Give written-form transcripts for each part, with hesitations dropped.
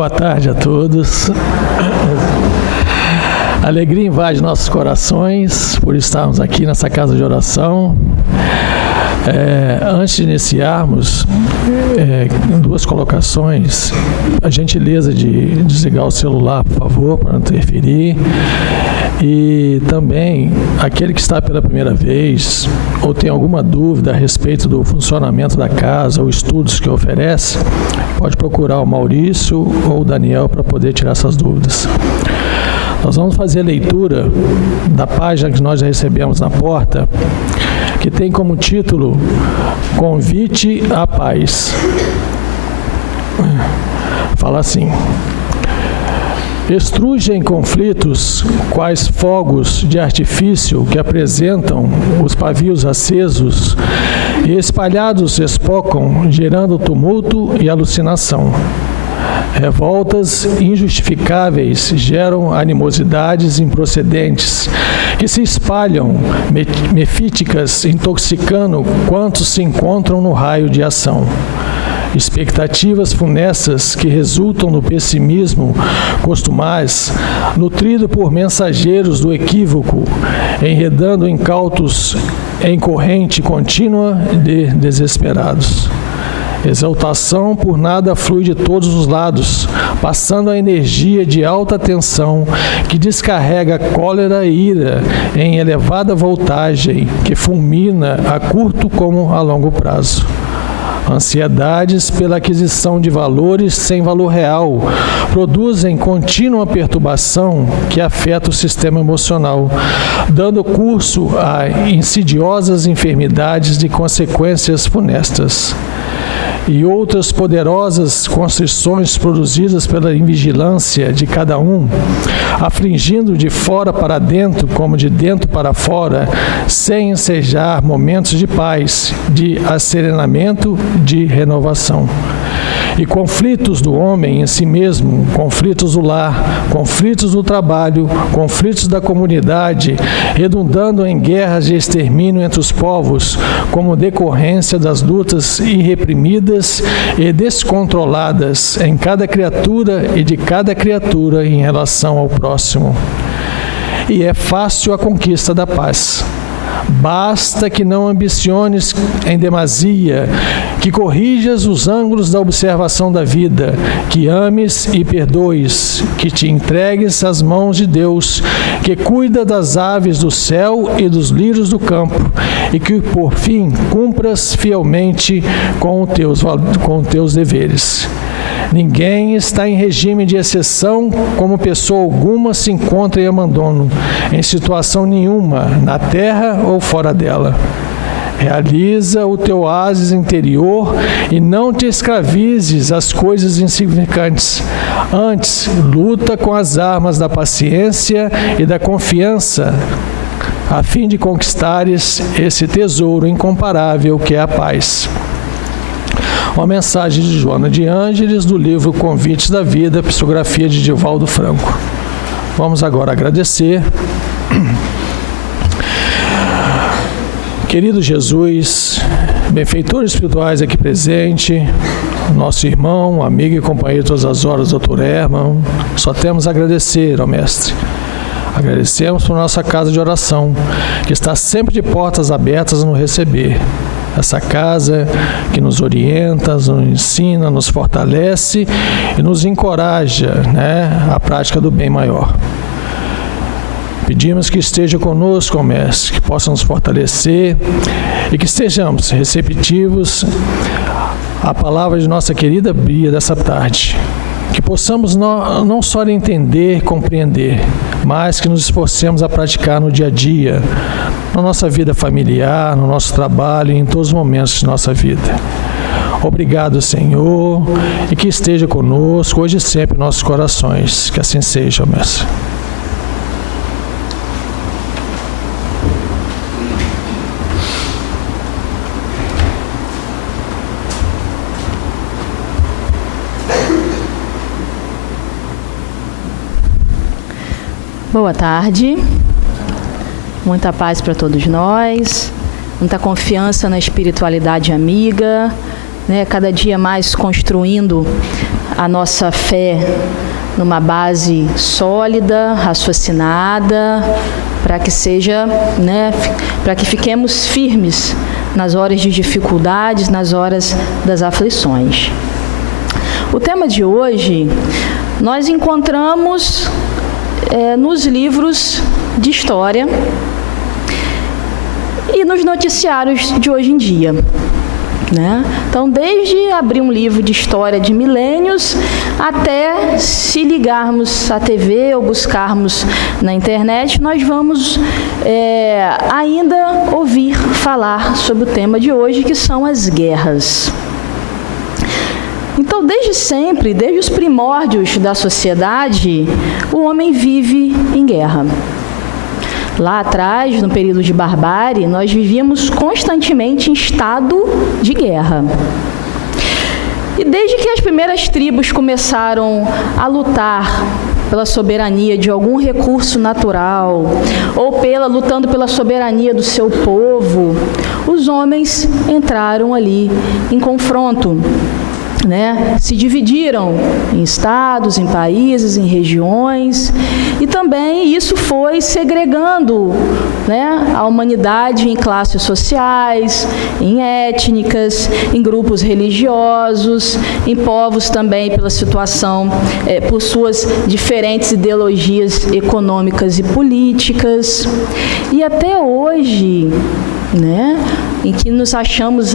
Boa tarde a todos. A alegria invade nossos corações por estarmos aqui nessa casa de oração. Antes de iniciarmos, duas colocações. A gentileza de desligar o celular, por favor, para não interferir. E também, aquele que está pela primeira vez ou tem alguma dúvida a respeito do funcionamento da casa ou estudos que oferece, pode procurar o Maurício ou o Daniel para poder tirar essas dúvidas. Nós vamos fazer a leitura da página que nós recebemos na porta, que tem como título Convite à Paz. Fala assim: estrugem conflitos quais fogos de artifício que apresentam os pavios acesos e espalhados espocam, gerando tumulto e alucinação. Revoltas injustificáveis geram animosidades improcedentes, que se espalham, mefíticas, intoxicando quantos se encontram no raio de ação. Expectativas funestas que resultam do pessimismo costumaz, nutrido por mensageiros do equívoco, enredando incautos em corrente contínua de desesperados. Exaltação por nada flui de todos os lados, passando a energia de alta tensão que descarrega cólera e ira em elevada voltagem, que fulmina a curto como a longo prazo. Ansiedades pela aquisição de valores sem valor real produzem contínua perturbação que afeta o sistema emocional, dando curso a insidiosas enfermidades de consequências funestas. E outras poderosas constrições produzidas pela invigilância de cada um, afligindo de fora para dentro como de dentro para fora, sem ensejar momentos de paz, de asserenamento, de renovação. E conflitos do homem em si mesmo, conflitos do lar, conflitos do trabalho, conflitos da comunidade, redundando em guerras de extermínio entre os povos, como decorrência das lutas irreprimidas e descontroladas em cada criatura e de cada criatura em relação ao próximo. E é fácil a conquista da paz. Basta que não ambiciones em demasia, que corrijas os ângulos da observação da vida, que ames e perdoes, que te entregues às mãos de Deus, que cuida das aves do céu e dos lírios do campo, e que, por fim, cumpras fielmente com os teus deveres. Ninguém está em regime de exceção, como pessoa alguma se encontra em abandono, em situação nenhuma, na terra ou fora dela. Realiza o teu oásis interior e não te escravizes às coisas insignificantes. Antes, luta com as armas da paciência e da confiança, a fim de conquistares esse tesouro incomparável que é a paz. Uma mensagem de Joana de Ângeles, do livro Convites da Vida, psicografia de Divaldo Franco. Vamos agora agradecer. Querido Jesus, benfeitores espirituais aqui presente, nosso irmão, amigo e companheiro de todas as horas, Dr. Herman, só temos a agradecer ao Mestre. Agradecemos por nossa casa de oração, que está sempre de portas abertas a nos receber. Essa casa que nos orienta, nos ensina, nos fortalece e nos encoraja, à prática do bem maior. Pedimos que esteja conosco, ó Mestre, que possa nos fortalecer e que estejamos receptivos à palavra de nossa querida Bia dessa tarde. Que possamos não só entender, compreender, mas que nos esforcemos a praticar no dia a dia, na nossa vida familiar, no nosso trabalho e em todos os momentos de nossa vida. Obrigado, Senhor, e que esteja conosco hoje e sempre em nossos corações. Que assim seja, Mestre. Boa tarde, muita paz para todos nós, muita confiança na espiritualidade amiga, né, cada dia mais construindo a nossa fé numa base sólida, raciocinada, para que seja, né, para que fiquemos firmes nas horas de dificuldades, nas horas das aflições. O tema de hoje nós encontramos nos livros de história e nos noticiários de hoje em dia, né? Então, desde abrir um livro de história de milênios até se ligarmos à TV ou buscarmos na internet, nós vamos ainda ouvir falar sobre o tema de hoje, que são as guerras. Então, desde sempre, desde os primórdios da sociedade, o homem vive em guerra. Lá atrás, no período de barbárie, nós vivíamos constantemente em estado de guerra. E desde que as primeiras tribos começaram a lutar pela soberania de algum recurso natural, ou lutando pela soberania do seu povo, os homens entraram ali em confronto, né? Se dividiram em estados, em países, em regiões, e também isso foi segregando, né, a humanidade em classes sociais, em étnicas, em grupos religiosos, em povos também pela situação, por suas diferentes ideologias econômicas e políticas. E até hoje, né, em que nos achamos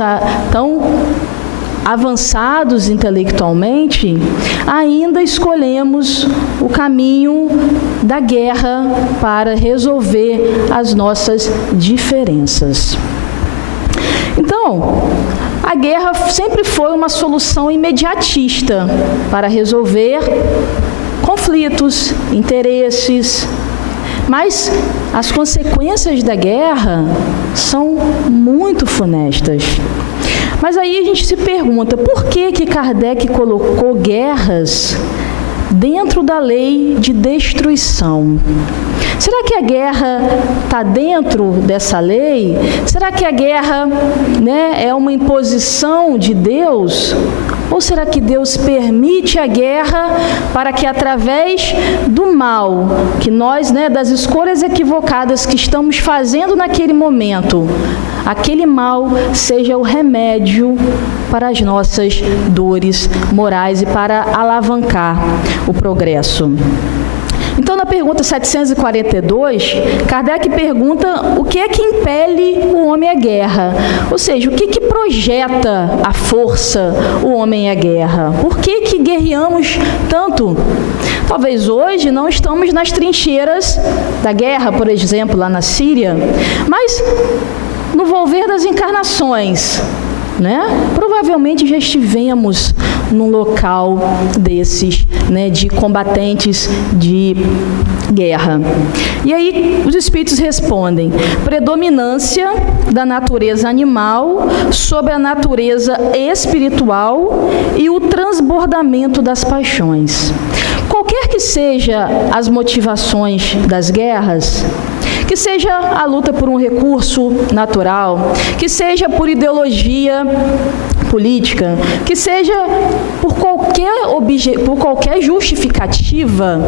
tão avançados intelectualmente, ainda escolhemos o caminho da guerra para resolver as nossas diferenças. Então, a guerra sempre foi uma solução imediatista para resolver conflitos, interesses, mas as consequências da guerra são muito funestas. Mas aí a gente se pergunta, por que Kardec colocou guerras dentro da lei de destruição? Será que a guerra está dentro dessa lei? Será que a guerra, né, é uma imposição de Deus? Ou será que Deus permite a guerra para que, através do mal, que nós, né, das escolhas equivocadas que estamos fazendo naquele momento, aquele mal seja o remédio para as nossas dores morais e para alavancar o progresso? Então, na pergunta 742, Kardec pergunta o que é que impele o homem à guerra? Ou seja, o que projeta a força o homem à guerra? Por que guerreamos tanto? Talvez hoje não estamos nas trincheiras da guerra, por exemplo, lá na Síria, mas no volver das encarnações, né? Provavelmente já estivemos num local desses, né, de combatentes de guerra. E aí os espíritos respondem: predominância da natureza animal sobre a natureza espiritual e o transbordamento das paixões. Qualquer que seja as motivações das guerras, que seja a luta por um recurso natural, que seja por ideologia política, que seja por qualquer justificativa,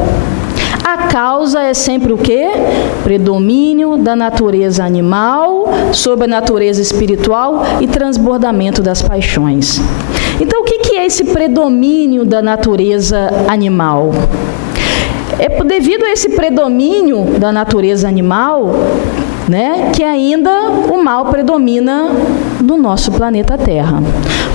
a causa é sempre o quê? Predomínio da natureza animal sobre a natureza espiritual e transbordamento das paixões. Então, o que é esse predomínio da natureza animal? É devido a esse predomínio da natureza animal, né, que ainda o mal predomina no nosso planeta Terra.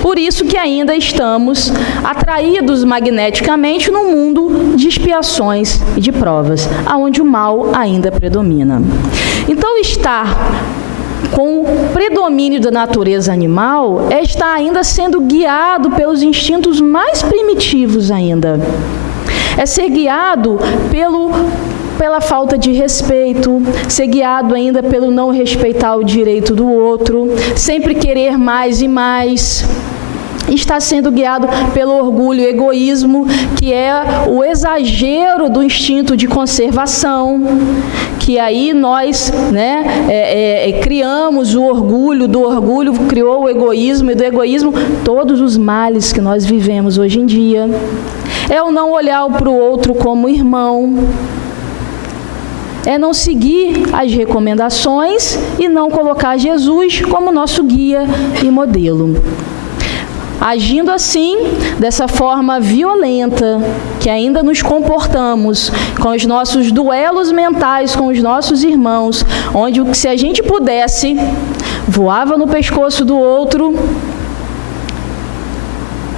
Por isso que ainda estamos atraídos magneticamente num mundo de expiações e de provas, onde o mal ainda predomina. Então, estar com o predomínio da natureza animal é estar ainda sendo guiado pelos instintos mais primitivos ainda. É ser guiado pela falta de respeito, ser guiado ainda pelo não respeitar o direito do outro, sempre querer mais e mais. está sendo guiado pelo orgulho e egoísmo, que é o exagero do instinto de conservação, que aí nós, criamos o orgulho, do orgulho criou o egoísmo, e do egoísmo todos os males que nós vivemos hoje em dia. É o não olhar para o outro como irmão, é não seguir as recomendações e não colocar Jesus como nosso guia e modelo. Agindo assim, dessa forma violenta, que ainda nos comportamos com os nossos duelos mentais com os nossos irmãos, onde se a gente pudesse, voava no pescoço do outro,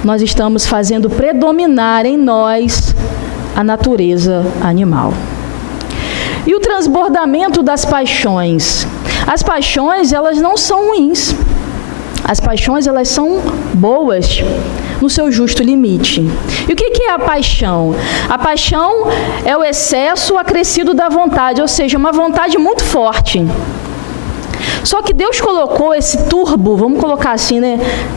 nós estamos fazendo predominar em nós a natureza animal. E o transbordamento das paixões. As paixões, elas não são ruins. As paixões, elas são boas no seu justo limite. E o que é a paixão? A paixão é o excesso acrescido da vontade, ou seja, uma vontade muito forte. Só que Deus colocou esse turbo, vamos colocar assim,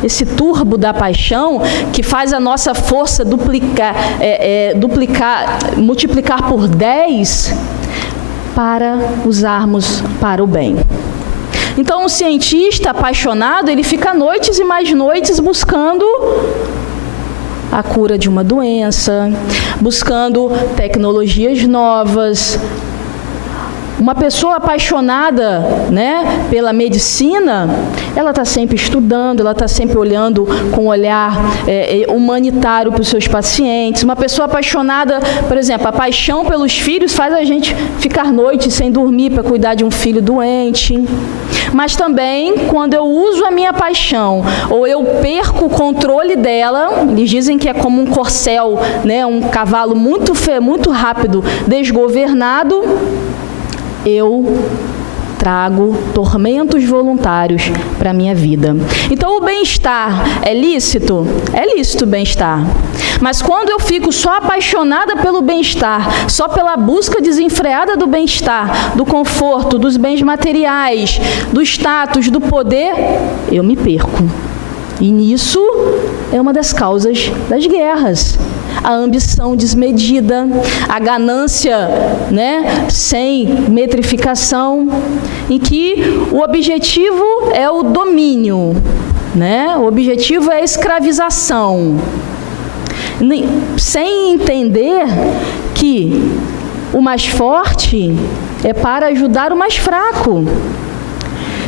esse turbo da paixão, que faz a nossa força multiplicar por 10, para usarmos para o bem. Então, um cientista apaixonado, ele fica noites e mais noites buscando a cura de uma doença, buscando tecnologias novas. Uma pessoa apaixonada, pela medicina, ela está sempre estudando, ela está sempre olhando com um olhar humanitário para os seus pacientes. Uma pessoa apaixonada, por exemplo, a paixão pelos filhos faz a gente ficar noites sem dormir para cuidar de um filho doente. Mas também, quando eu uso a minha paixão, ou eu perco o controle dela, eles dizem que é como um corcel, um cavalo muito rápido, desgovernado, eu trago tormentos voluntários para a minha vida. Então, o bem-estar é lícito? É lícito o bem-estar. Mas quando eu fico só apaixonada pelo bem-estar, só pela busca desenfreada do bem-estar, do conforto, dos bens materiais, do status, do poder, eu me perco. E nisso é uma das causas das guerras. A ambição desmedida, a ganância, sem metrificação, em que o objetivo é o domínio, o objetivo é a escravização, sem entender que o mais forte é para ajudar o mais fraco.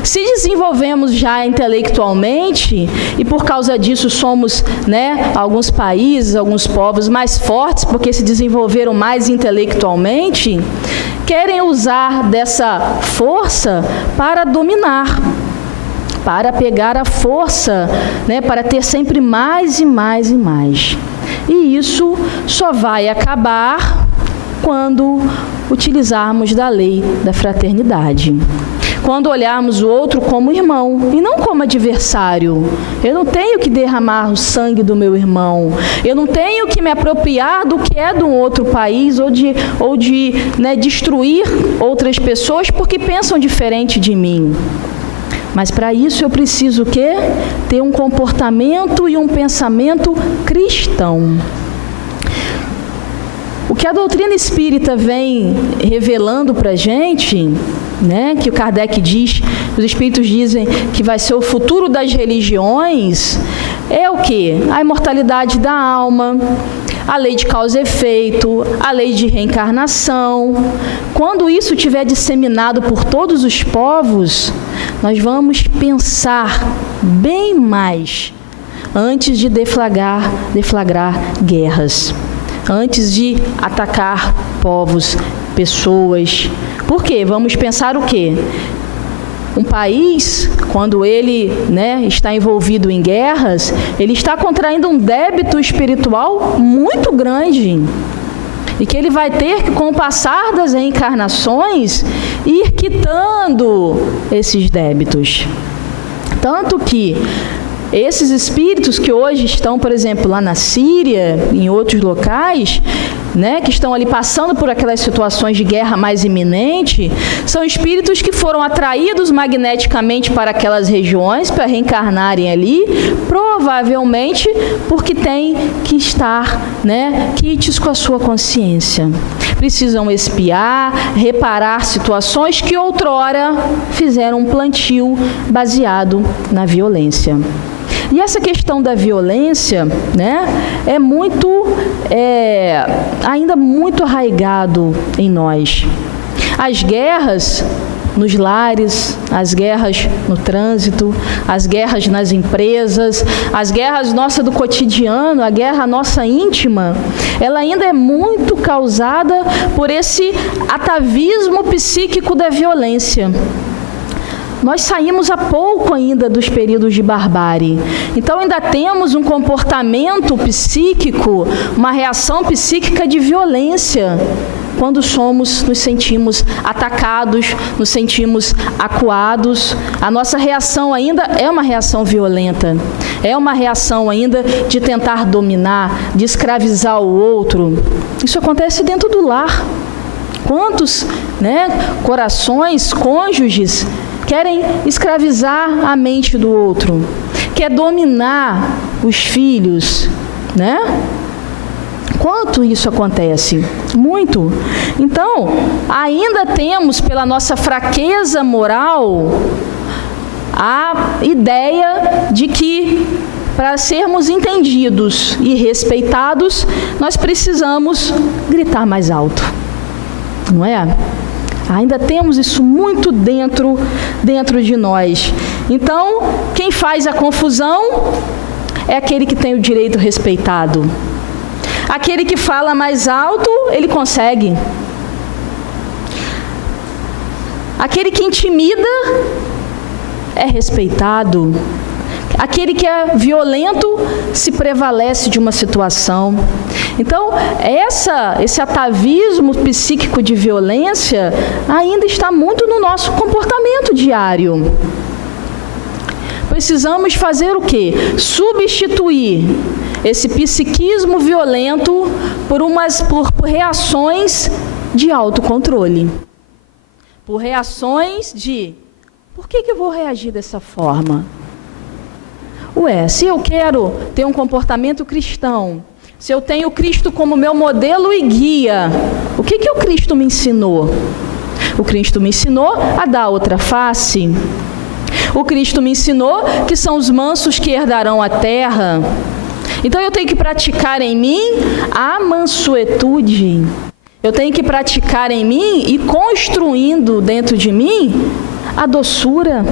Se desenvolvemos já intelectualmente, e por causa disso somos, alguns países, alguns povos mais fortes, porque se desenvolveram mais intelectualmente, querem usar dessa força para dominar, para pegar a força, para ter sempre mais e mais e mais. E isso só vai acabar quando utilizarmos da lei da fraternidade. Quando olharmos o outro como irmão e não como adversário. Eu não tenho que derramar o sangue do meu irmão. Eu não tenho que me apropriar do que é de um outro país ou de destruir outras pessoas porque pensam diferente de mim. Mas para isso eu preciso o quê? Ter um comportamento e um pensamento cristão. O que a doutrina espírita vem revelando para a gente, que o Kardec diz, os espíritos dizem que vai ser o futuro das religiões, é o quê? A imortalidade da alma, a lei de causa e efeito, a lei de reencarnação. Quando isso estiver disseminado por todos os povos, nós vamos pensar bem mais antes de deflagrar guerras, antes de atacar povos, pessoas. Por quê? Vamos pensar o quê? Um país, quando ele está envolvido em guerras, ele está contraindo um débito espiritual muito grande. E que ele vai ter que, com o passar das reencarnações, ir quitando esses débitos. Tanto que esses espíritos que hoje estão, por exemplo, lá na Síria, em outros locais, né, que estão ali passando por aquelas situações de guerra mais iminente, são espíritos que foram atraídos magneticamente para aquelas regiões, para reencarnarem ali, provavelmente porque têm que estar, né, quites com a sua consciência. Precisam espiar, reparar situações que outrora fizeram um plantio baseado na violência. E essa questão da violência, né, é ainda muito arraigado em nós. As guerras nos lares, as guerras no trânsito, as guerras nas empresas, as guerras nossas do cotidiano, a guerra nossa íntima, ela ainda é muito causada por esse atavismo psíquico da violência. Nós saímos há pouco ainda dos períodos de barbárie. Então ainda temos um comportamento psíquico, uma reação psíquica de violência. Quando nos sentimos atacados, nos sentimos acuados, a nossa reação ainda é uma reação violenta. É uma reação ainda de tentar dominar, de escravizar o outro. Isso acontece dentro do lar. Quantos, né, corações, cônjuges, querem escravizar a mente do outro, quer dominar os filhos, né? Quanto isso acontece? Muito. Então, ainda temos, pela nossa fraqueza moral, a ideia de que, para sermos entendidos e respeitados, nós precisamos gritar mais alto. Não é? Ainda temos isso muito dentro de nós. Então, quem faz a confusão é aquele que tem o direito respeitado. Aquele que fala mais alto, ele consegue. Aquele que intimida é respeitado. Aquele que é violento se prevalece de uma situação. Então, esse atavismo psíquico de violência ainda está muito no nosso comportamento diário. Precisamos fazer o quê? Substituir esse psiquismo violento por reações de autocontrole. Por reações de, por que eu vou reagir dessa forma? Se eu quero ter um comportamento cristão, se eu tenho Cristo como meu modelo e guia, o que o Cristo me ensinou? O Cristo me ensinou a dar outra face. O Cristo me ensinou que são os mansos que herdarão a terra. Então eu tenho que praticar em mim a mansuetude. Eu tenho que praticar em mim e construindo dentro de mim a doçura.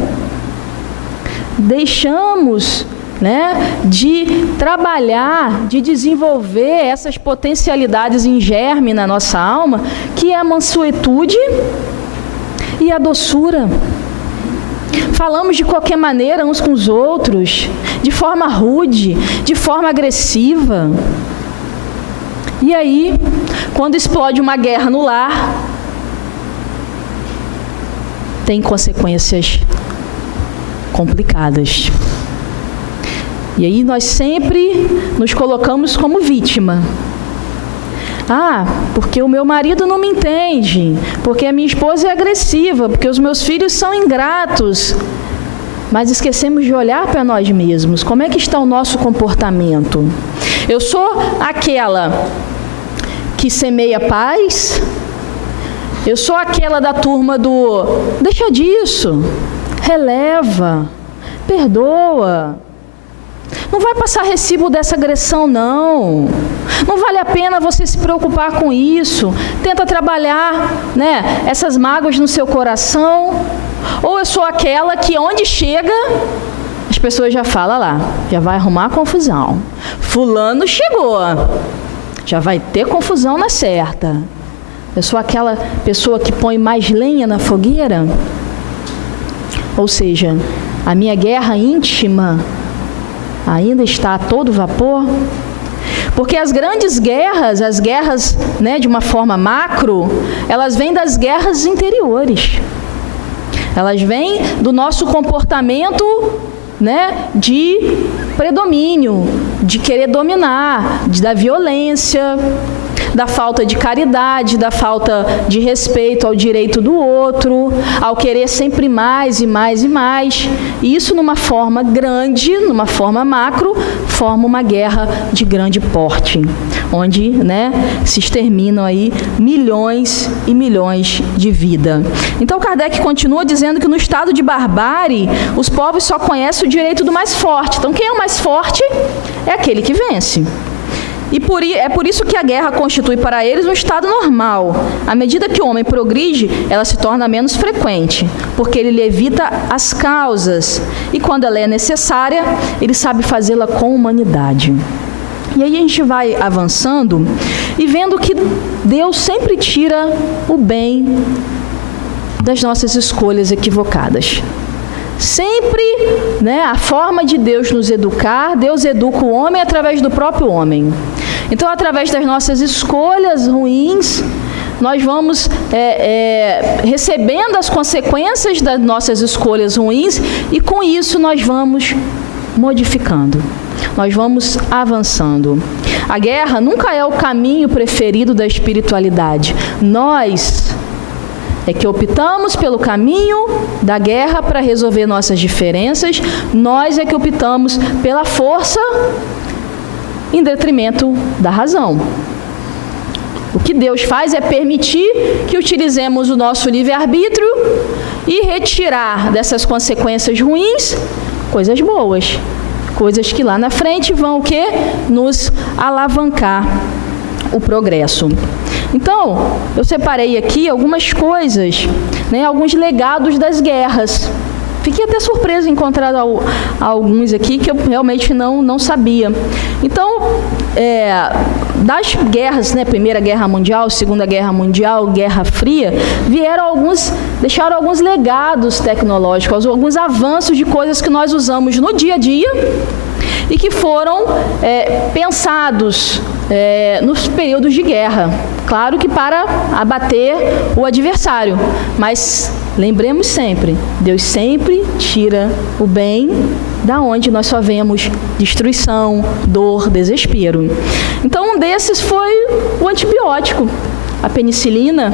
Deixamos, né, de trabalhar, de desenvolver essas potencialidades em germe na nossa alma, que é a mansuetude e a doçura. Falamos de qualquer maneira uns com os outros, de forma rude, de forma agressiva. E aí, quando explode uma guerra no lar, tem consequências complicadas. E aí nós sempre nos colocamos como vítima. Porque o meu marido não me entende, porque a minha esposa é agressiva, porque os meus filhos são ingratos. Mas esquecemos de olhar para nós mesmos. Como é que está o nosso comportamento? Eu sou aquela que semeia paz? Eu sou aquela da turma do deixa disso, releva, perdoa. Não vai passar recibo dessa agressão, não. Não vale a pena você se preocupar com isso. Tenta trabalhar, né, essas mágoas no seu coração. Ou eu sou aquela que onde chega, as pessoas já falam lá, já vai arrumar confusão. Fulano chegou, já vai ter confusão na certa. Eu sou aquela pessoa que põe mais lenha na fogueira. Ou seja, a minha guerra íntima ainda está a todo vapor. Porque as grandes guerras, as guerras, né, de uma forma macro, elas vêm das guerras interiores. Elas vêm do nosso comportamento, né, de predomínio, de querer dominar, da violência. da falta de caridade, da falta de respeito ao direito do outro, ao querer sempre mais e mais e mais. E isso, numa forma grande, numa forma macro, forma uma guerra de grande porte, onde, se exterminam aí milhões e milhões de vidas. Então Kardec continua dizendo que no estado de barbárie, os povos só conhecem o direito do mais forte. Então quem é o mais forte é aquele que vence. E é por isso que a guerra constitui para eles um estado normal. À medida que o homem progride, ela se torna menos frequente, porque ele lhe evita as causas. E quando ela é necessária, ele sabe fazê-la com humanidade. E aí a gente vai avançando e vendo que Deus sempre tira o bem das nossas escolhas equivocadas. Sempre, a forma de Deus nos educar, Deus educa o homem através do próprio homem. Então, através das nossas escolhas ruins, nós vamos recebendo as consequências das nossas escolhas ruins e, com isso, nós vamos modificando. Nós vamos avançando. A guerra nunca é o caminho preferido da espiritualidade. Nós é que optamos pelo caminho da guerra para resolver nossas diferenças. Nós é que optamos pela força em detrimento da razão. O que Deus faz é permitir que utilizemos o nosso livre-arbítrio e retirar dessas consequências ruins coisas boas. Coisas que lá na frente vão o quê? Nos alavancar o progresso. Então, eu separei aqui algumas coisas, alguns legados das guerras. Fiquei até surpresa em encontrar alguns aqui que eu realmente não sabia. Então, das guerras, Primeira Guerra Mundial, Segunda Guerra Mundial, Guerra Fria, deixaram alguns legados tecnológicos, alguns avanços de coisas que nós usamos no dia a dia e que foram pensados nos períodos de guerra. Claro que para abater o adversário, mas lembremos sempre, Deus sempre tira o bem da onde nós só vemos destruição, dor, desespero. Então, um desses foi o antibiótico. A penicilina,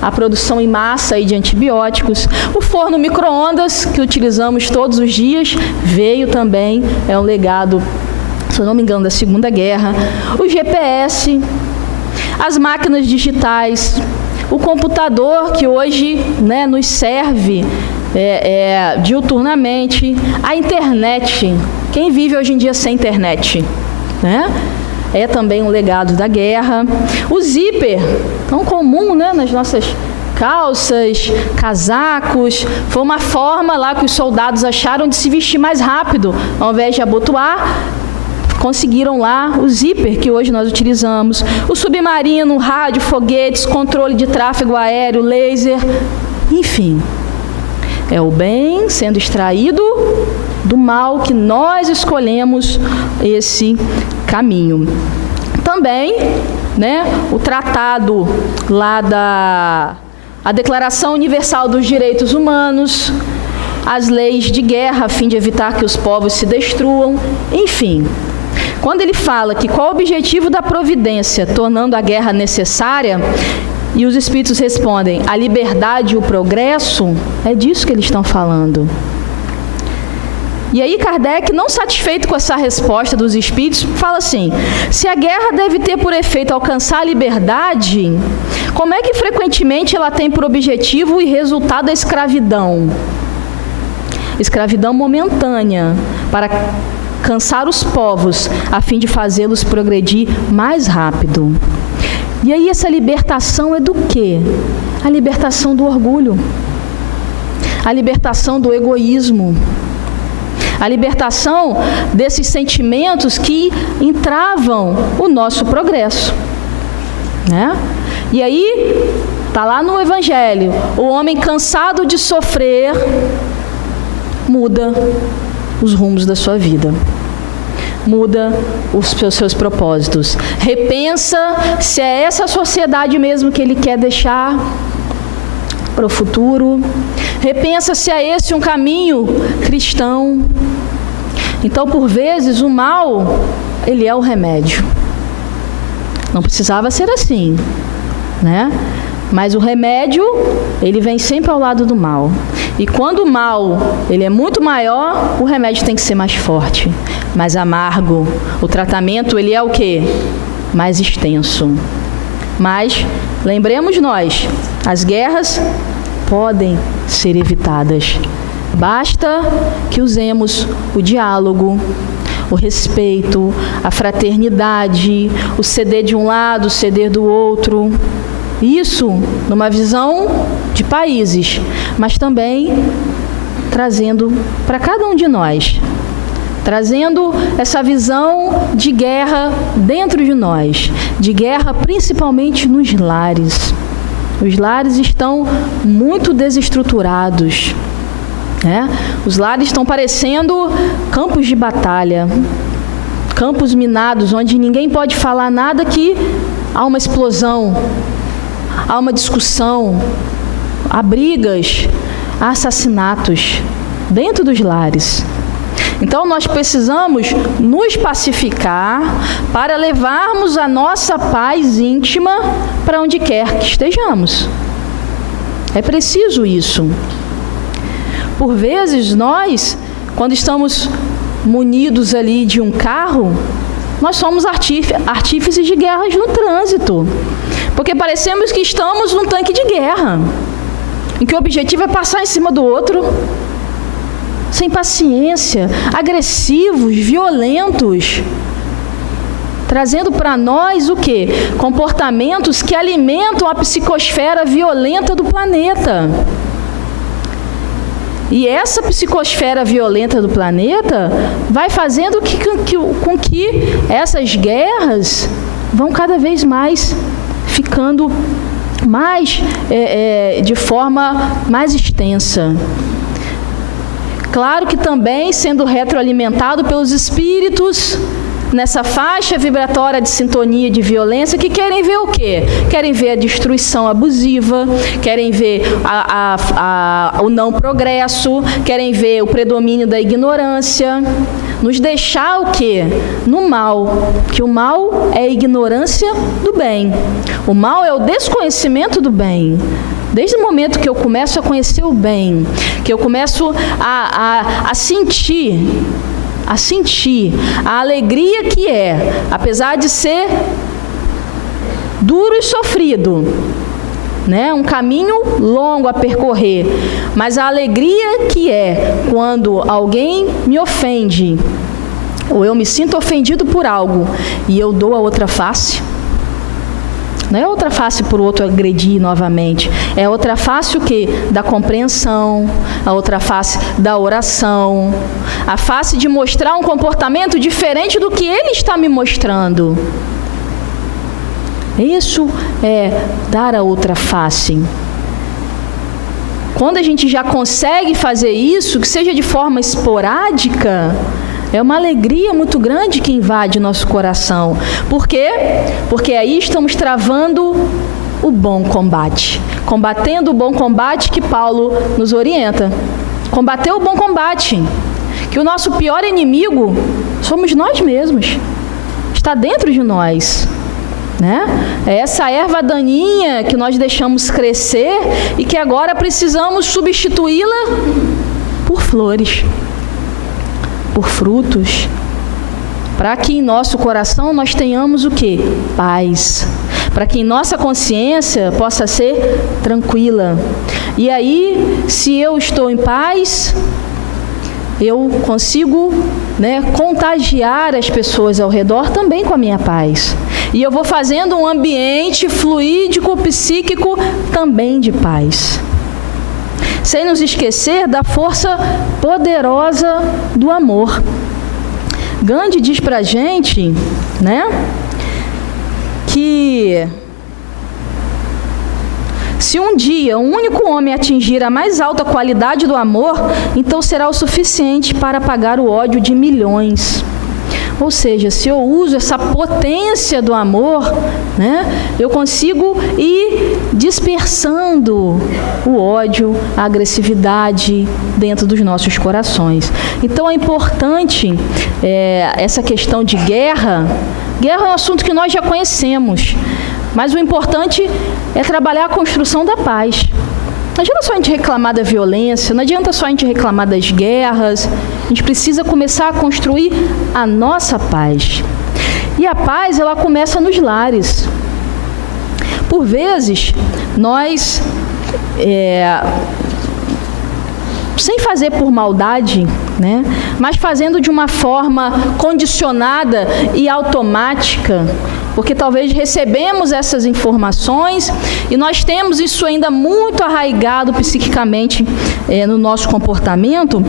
a produção em massa aí de antibióticos. O forno micro-ondas, que utilizamos todos os dias, veio também, é um legado, se eu não me engano, da Segunda Guerra. O GPS, as máquinas digitais, o computador, que hoje nos serve diuturnamente, a internet. Quem vive hoje em dia sem internet? É também um legado da guerra. O zíper, tão comum nas nossas calças, casacos, foi uma forma lá que os soldados acharam de se vestir mais rápido. Ao invés de abotoar, conseguiram lá o zíper que hoje nós utilizamos. O submarino, rádio, foguetes, controle de tráfego aéreo, laser, enfim. É o bem sendo extraído do mal que nós escolhemos esse caminho. Também, o tratado lá a Declaração Universal dos Direitos Humanos, as leis de guerra a fim de evitar que os povos se destruam, enfim. Quando ele fala que qual o objetivo da providência, tornando a guerra necessária, e os espíritos respondem, a liberdade e o progresso, é disso que eles estão falando. E aí Kardec, não satisfeito com essa resposta dos espíritos, fala assim, se a guerra deve ter por efeito alcançar a liberdade, como é que frequentemente ela tem por objetivo e resultado a escravidão? Escravidão momentânea, para cansar os povos, a fim de fazê-los progredir mais rápido. E aí essa libertação é do quê? A libertação do orgulho, a libertação do egoísmo, a libertação desses sentimentos que entravam o nosso progresso. E aí, está lá no Evangelho, o homem cansado de sofrer muda os rumos da sua vida. Muda os seus propósitos. Repensa se é essa sociedade mesmo que ele quer deixar para o futuro. Repensa se é esse um caminho cristão. Então, por vezes, o mal, ele é o remédio. Não precisava ser assim, né? Mas o remédio, ele vem sempre ao lado do mal. E quando o mal, ele é muito maior, o remédio tem que ser mais forte, mais amargo. O tratamento, ele é o quê? Mais extenso. Mas, lembremos nós, as guerras podem ser evitadas. Basta que usemos o diálogo, o respeito, a fraternidade, o ceder de um lado, o ceder do outro. Isso numa visão de países, mas também trazendo para cada um de nós, trazendo essa visão de guerra dentro de nós, de guerra principalmente nos lares. Os lares estão muito desestruturados, né? Os lares estão parecendo campos de batalha, campos minados, onde ninguém pode falar nada que há uma explosão, há uma discussão, há brigas, há assassinatos dentro dos lares. Então, nós precisamos nos pacificar para levarmos a nossa paz íntima para onde quer que estejamos. É preciso isso. Por vezes, nós, quando estamos munidos ali de um carro, nós somos artífices de guerras no trânsito. Porque parecemos que estamos num tanque de guerra, em que o objetivo é passar em cima do outro, sem paciência, agressivos, violentos, trazendo para nós o quê? Comportamentos que alimentam a psicosfera violenta do planeta. E essa psicosfera violenta do planeta vai fazendo com que essas guerras vão cada vez mais ficando mais de forma mais extensa. Claro que também sendo retroalimentado pelos espíritos nessa faixa vibratória de sintonia de violência, que querem ver o quê? Querem ver a destruição abusiva, querem ver o não progresso, querem ver o predomínio da ignorância, nos deixar o quê? No mal, que o mal é a ignorância do bem, o mal é o desconhecimento do bem. Desde o momento que eu começo a conhecer o bem, que eu começo a sentir a alegria que é, apesar de ser duro e sofrido, né? Um caminho longo a percorrer, mas a alegria que é quando alguém me ofende, ou eu me sinto ofendido por algo, e eu dou a outra face. Não é outra face por outro agredir novamente. É outra face o quê? Da compreensão, a outra face da oração, a face de mostrar um comportamento diferente do que ele está me mostrando. Isso é dar a outra face. Quando a gente já consegue fazer isso, que seja de forma esporádica, é uma alegria muito grande que invade nosso coração. Por quê? Porque aí estamos travando o bom combate. Combatendo o bom combate que Paulo nos orienta. Combater o bom combate. Que o nosso pior inimigo somos nós mesmos. Está dentro de nós. Né? É essa erva daninha que nós deixamos crescer e que agora precisamos substituí-la por flores, por frutos, para que em nosso coração nós tenhamos o quê? Paz. Para que em nossa consciência possa ser tranquila. E aí, se eu estou em paz, eu consigo, contagiar as pessoas ao redor também com a minha paz. E eu vou fazendo um ambiente fluídico, psíquico, também de paz. Sem nos esquecer da força poderosa do amor. Gandhi diz para a gente, que se um dia um único homem atingir a mais alta qualidade do amor, então será o suficiente para apagar o ódio de milhões. Ou seja, se eu uso essa potência do amor, né, eu consigo ir dispersando o ódio, a agressividade dentro dos nossos corações. Então é importante essa questão de guerra. Guerra é um assunto que nós já conhecemos, mas o importante é trabalhar a construção da paz. Não adianta só a gente reclamar da violência, não adianta só a gente reclamar das guerras. A gente precisa começar a construir a nossa paz. E a paz, ela começa nos lares. Por vezes, nós, sem fazer por maldade, né, mas fazendo de uma forma condicionada e automática, porque talvez recebemos essas informações e nós temos isso ainda muito arraigado psiquicamente no nosso comportamento,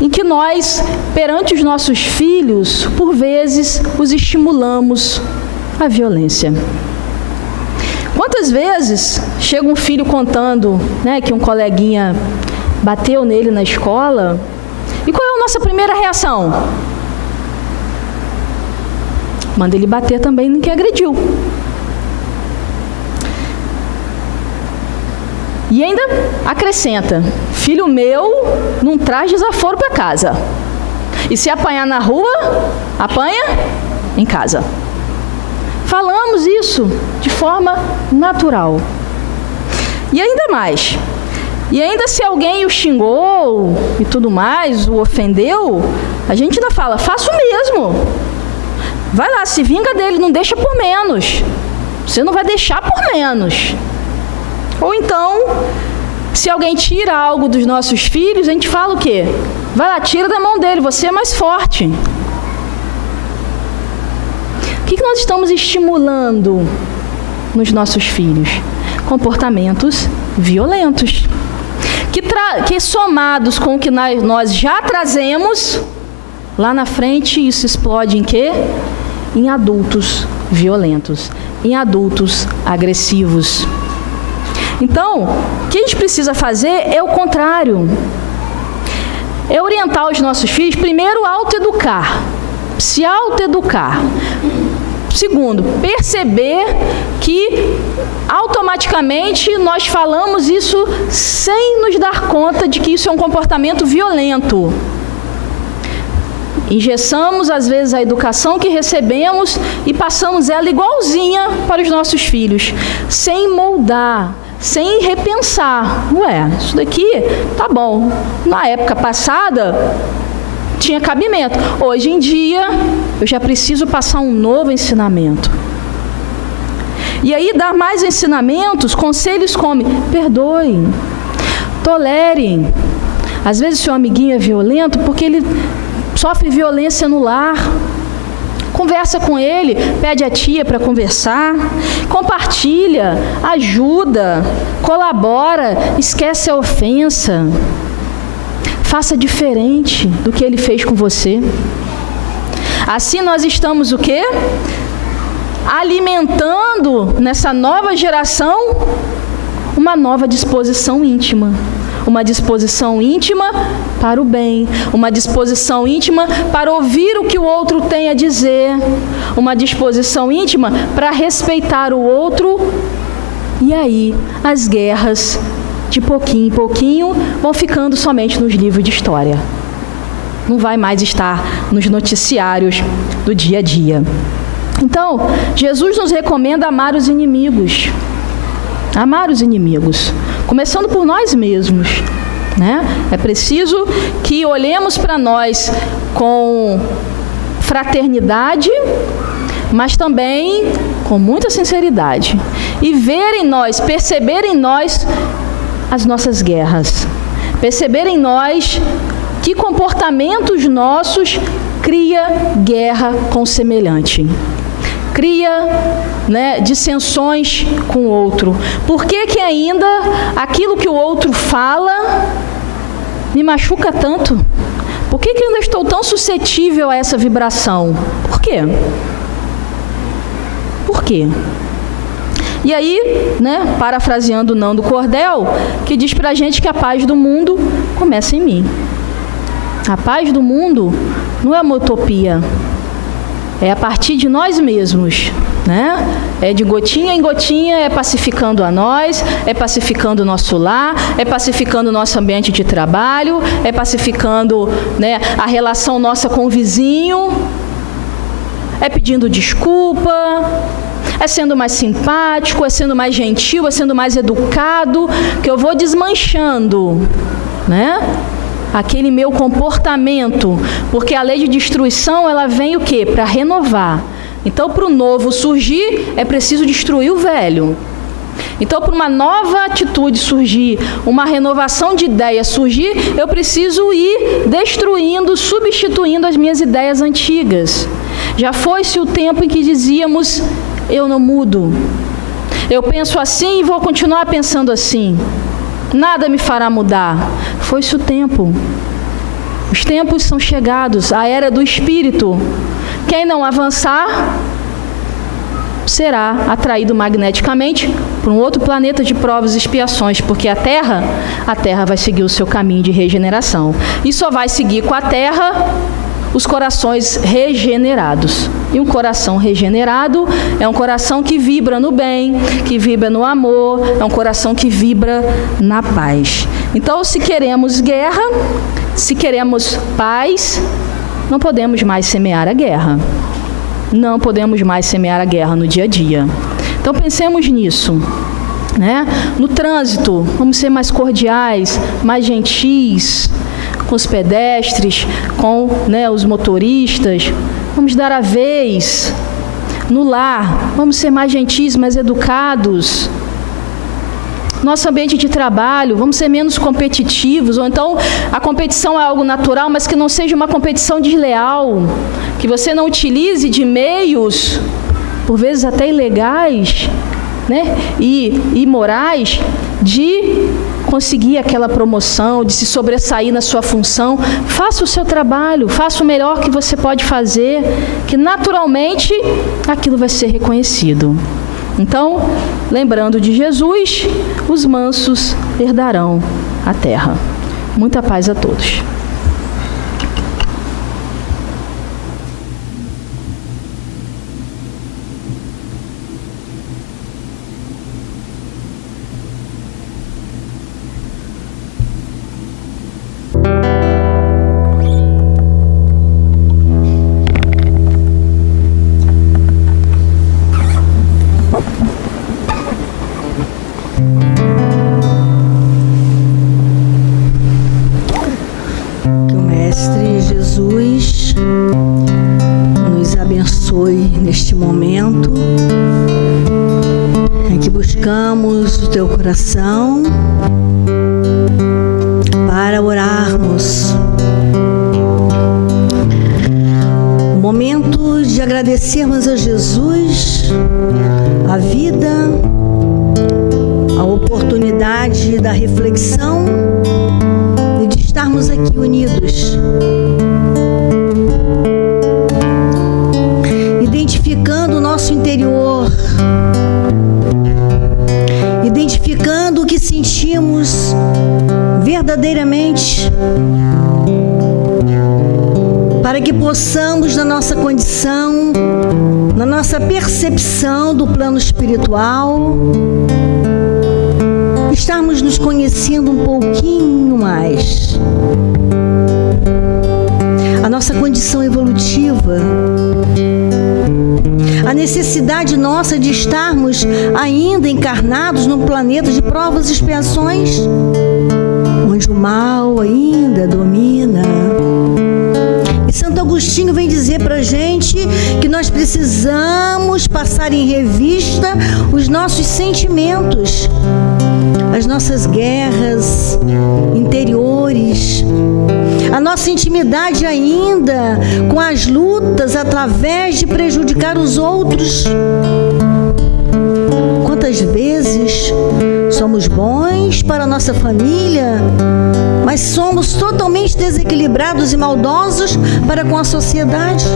em que nós, perante os nossos filhos, por vezes, os estimulamos à violência. Quantas vezes chega um filho contando, né, que um coleguinha bateu nele na escola, e qual é a nossa primeira reação? Manda ele bater também no que agrediu. E ainda acrescenta: filho meu não traz desaforo para casa. E se apanhar na rua, apanha em casa. Falamos isso de forma natural. E ainda mais. E ainda se alguém o xingou e tudo mais, o ofendeu, a gente ainda fala: faço mesmo. Vai lá, se vinga dele, não deixa por menos. Você não vai deixar por menos. Ou então, se alguém tira algo dos nossos filhos, a gente fala o quê? Vai lá, tira da mão dele, você é mais forte. O que nós estamos estimulando nos nossos filhos? Comportamentos violentos. Que somados com o que nós já trazemos, lá na frente isso explode em quê? Em adultos violentos, em adultos agressivos. Então, o que a gente precisa fazer é o contrário. É orientar os nossos filhos, primeiro, autoeducar. Se autoeducar. Segundo, perceber que automaticamente nós falamos isso sem nos dar conta de que isso é um comportamento violento. Engessamos, às vezes, a educação que recebemos e passamos ela igualzinha para os nossos filhos, sem moldar, sem repensar. Ué, isso daqui tá bom. Na época passada, tinha cabimento. Hoje em dia, eu já preciso passar um novo ensinamento. E aí, dar mais ensinamentos, conselhos como: perdoem, tolerem. Às vezes, seu amiguinho é violento porque ele sofre violência no lar. Conversa com ele, pede a tia para conversar, compartilha, ajuda, colabora, esquece a ofensa. Faça diferente do que ele fez com você. Assim nós estamos o quê? Alimentando nessa nova geração uma nova disposição íntima. Uma disposição íntima para o bem, uma disposição íntima para ouvir o que o outro tem a dizer, uma disposição íntima para respeitar o outro. E aí, as guerras, de pouquinho em pouquinho, vão ficando somente nos livros de história. Não vai mais estar nos noticiários do dia a dia. Então, Jesus nos recomenda amar os inimigos. Amar os inimigos, começando por nós mesmos, né? É preciso que olhemos para nós com fraternidade, mas também com muita sinceridade. E ver em nós, perceber em nós as nossas guerras. Perceber em nós que comportamentos nossos cria guerra com o semelhante. Cria, né, dissensões com o outro. Por que ainda aquilo que o outro fala me machuca tanto? Por que eu ainda estou tão suscetível a essa vibração? Por quê? Por quê? E aí, né, parafraseando Nando Cordel, que diz pra gente que a paz do mundo começa em mim. A paz do mundo não é uma utopia. é a partir de nós mesmos, né? É de gotinha em gotinha, é pacificando a nós, é pacificando o nosso lar, é pacificando o nosso ambiente de trabalho, é pacificando, né, a relação nossa com o vizinho, é pedindo desculpa, é sendo mais simpático, é sendo mais gentil, é sendo mais educado, que eu vou desmanchando, né? Aquele meu comportamento, porque a lei de destruição, ela vem o quê? Para renovar. Então, para o novo surgir, é preciso destruir o velho. Então, para uma nova atitude surgir, uma renovação de ideias surgir, eu preciso ir destruindo, substituindo as minhas ideias antigas. Já foi-se o tempo em que dizíamos, eu não mudo. Eu penso assim e vou continuar pensando assim. Nada me fará mudar. Foi-se o tempo. Os tempos são chegados, a era do Espírito. Quem não avançar será atraído magneticamente para um outro planeta de provas e expiações, porque a Terra vai seguir o seu caminho de regeneração. E só vai seguir com a Terra os corações regenerados. E um coração regenerado é um coração que vibra no bem, que vibra no amor, é um coração que vibra na paz. Então, se queremos guerra, se queremos paz, não podemos mais semear a guerra. Não podemos mais semear a guerra no dia a dia. Então, pensemos nisso, né? No trânsito, vamos ser mais cordiais, mais gentis com os pedestres, com, né, os motoristas. Vamos dar a vez. No lar, vamos ser mais gentis, mais educados. Nosso ambiente de trabalho, vamos ser menos competitivos, ou então a competição é algo natural, mas que não seja uma competição desleal, que você não utilize de meios, por vezes até ilegais, né, e imorais, de conseguir aquela promoção, de se sobressair na sua função. Faça o seu trabalho, faça o melhor que você pode fazer, que naturalmente aquilo vai ser reconhecido. Então, lembrando de Jesus, os mansos herdarão a terra. Muita paz a todos. Neste momento em que buscamos o teu coração para orarmos. O momento de agradecermos a Jesus a vida, a oportunidade da reflexão e de estarmos aqui unidos. Identificando o nosso interior, identificando o que sentimos verdadeiramente, para que possamos, na nossa condição, na nossa percepção do plano espiritual, estarmos nos conhecendo um pouquinho mais. A nossa condição evolutiva, a necessidade nossa de estarmos ainda encarnados num planeta de provas e expiações, onde o mal ainda domina. E Santo Agostinho vem dizer para a gente que nós precisamos passar em revista os nossos sentimentos, as nossas guerras interiores, a nossa intimidade ainda com as lutas através de prejudicar os outros. Quantas vezes somos bons para a nossa família, mas somos totalmente desequilibrados e maldosos para com a sociedade?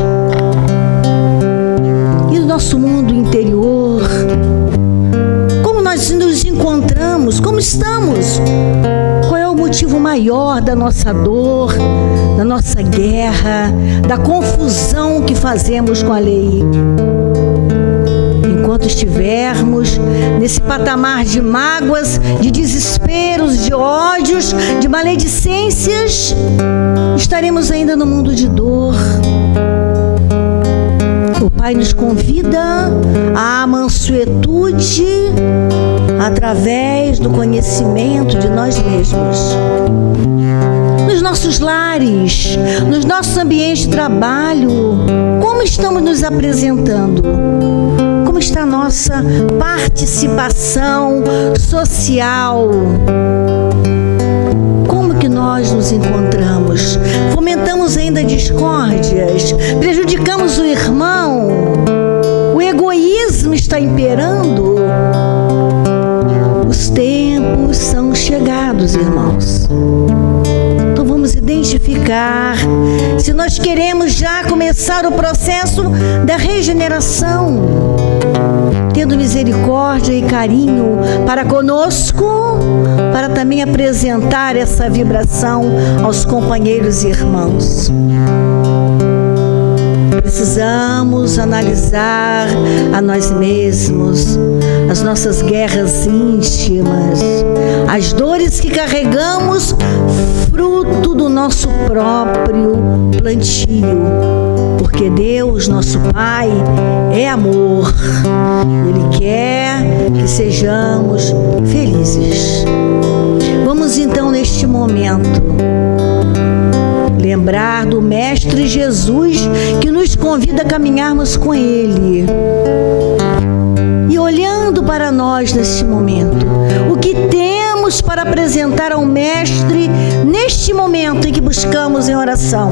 E o nosso mundo interior? Como nós nos encontramos? Como estamos? Qual é o motivo maior da nossa dor, da nossa guerra, da confusão que fazemos com a lei. Enquanto estivermos nesse patamar de mágoas, de desesperos, de ódios, de maledicências, estaremos ainda no mundo de dor. O Pai nos convida à mansuetude através do conhecimento de nós mesmos. Nos nossos lares, nos nossos ambientes de trabalho, como estamos nos apresentando? Como está a nossa participação social? Como que nós nos encontramos? Fomentamos ainda discórdias? Prejudicamos o irmão? O egoísmo está imperando? Os tempos são chegados, irmãos. Então vamos identificar se nós queremos já começar o processo da regeneração, tendo misericórdia e carinho para conosco, para também apresentar essa vibração aos companheiros e irmãos. Precisamos analisar a nós mesmos, as nossas guerras íntimas, as dores que carregamos, fruto do nosso próprio plantio. Porque Deus, nosso Pai, é amor. Ele quer que sejamos felizes. Vamos então, neste momento, lembrar do Mestre Jesus, que nos convida a caminharmos com Ele. E olhando para nós neste momento, o que temos para apresentar ao Mestre neste momento em que buscamos em oração?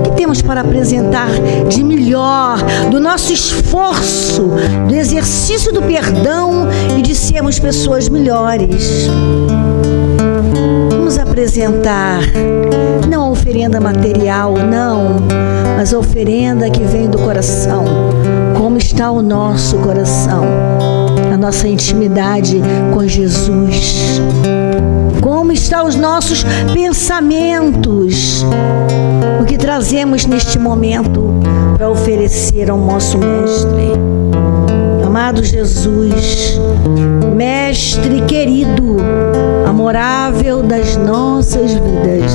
O que temos para apresentar de melhor, do nosso esforço, do exercício do perdão e de sermos pessoas melhores? Vamos apresentar não a oferenda material, não, mas a oferenda que vem do coração. Como está o nosso coração, a nossa intimidade com Jesus? Como estão os nossos pensamentos? O que trazemos neste momento para oferecer ao nosso Mestre? Amado Jesus, Mestre querido, amorável das nossas vidas,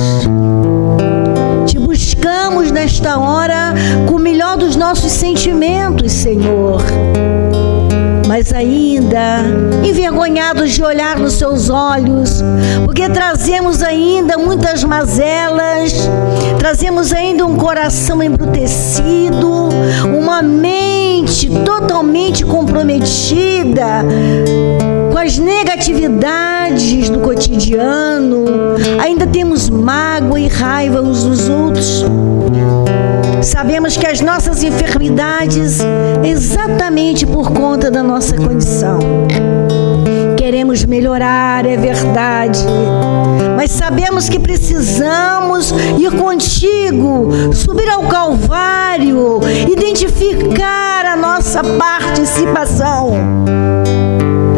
te buscamos nesta hora com o melhor dos nossos sentimentos, Senhor, mas ainda envergonhados de olhar nos seus olhos, porque trazemos ainda muitas mazelas, trazemos ainda um coração embrutecido, uma mente totalmente comprometida com as negatividades do cotidiano, ainda temos mágoa e raiva uns dos outros. Sabemos que as nossas enfermidades é exatamente por conta da nossa condição. Queremos melhorar, é verdade, mas sabemos que precisamos ir contigo, subir ao Calvário, identificar a nossa participação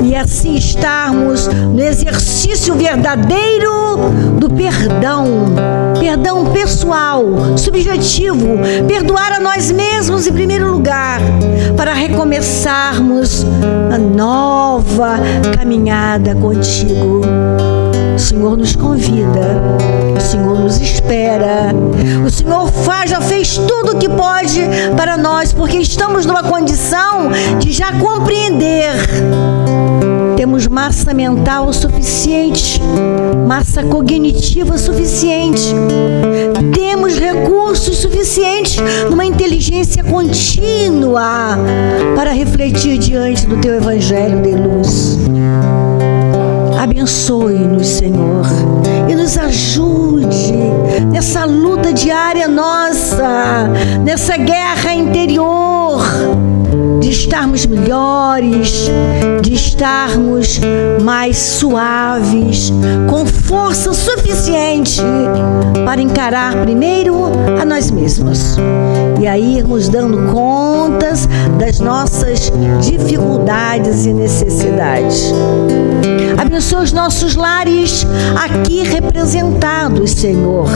e assim estarmos no exercício verdadeiro do perdão. Perdão pessoal, subjetivo, perdoar a nós mesmos em primeiro lugar, para recomeçarmos a nova caminhada contigo. O Senhor nos convida, o Senhor nos espera, o Senhor já fez tudo o que pode para nós, porque estamos numa condição de já compreender. Temos massa mental suficiente, massa cognitiva suficiente, temos recursos suficientes numa inteligência contínua para refletir diante do Teu Evangelho de luz. Abençoe-nos, Senhor, e nos ajude nessa luta diária nossa, nessa guerra interior, de estarmos melhores, de estarmos mais suaves, com força suficiente para encarar primeiro a nós mesmos e aí irmos dando contas das nossas dificuldades e necessidades. Abençoa os nossos lares aqui representados, Senhor,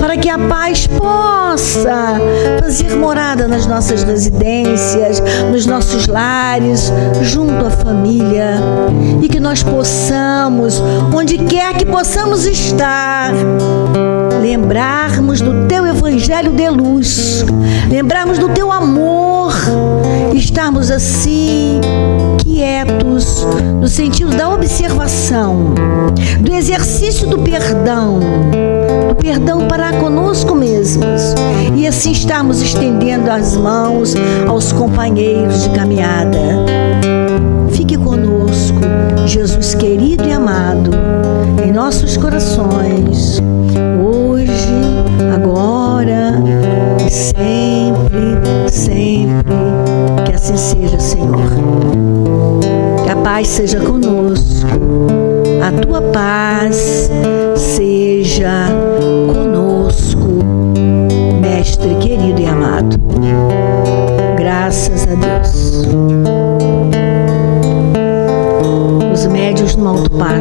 para que a paz possa fazer morada nas nossas residências, nos nossos lares, junto à família, e que nós possamos, onde quer que possamos estar, lembrarmos do Teu Evangelho de luz, lembrarmos do Teu amor, estarmos assim quietos no sentido da observação, do exercício do perdão para conosco mesmos, e assim estarmos estendendo as mãos aos companheiros de caminhada. Fique conosco, Jesus querido e amado, em nossos corações, hoje, agora e sempre, sempre. Que assim seja, Senhor. Que a paz seja conosco, a Tua paz seja conosco, Mestre querido e amado. Graças a Deus. Os médiuns no alto par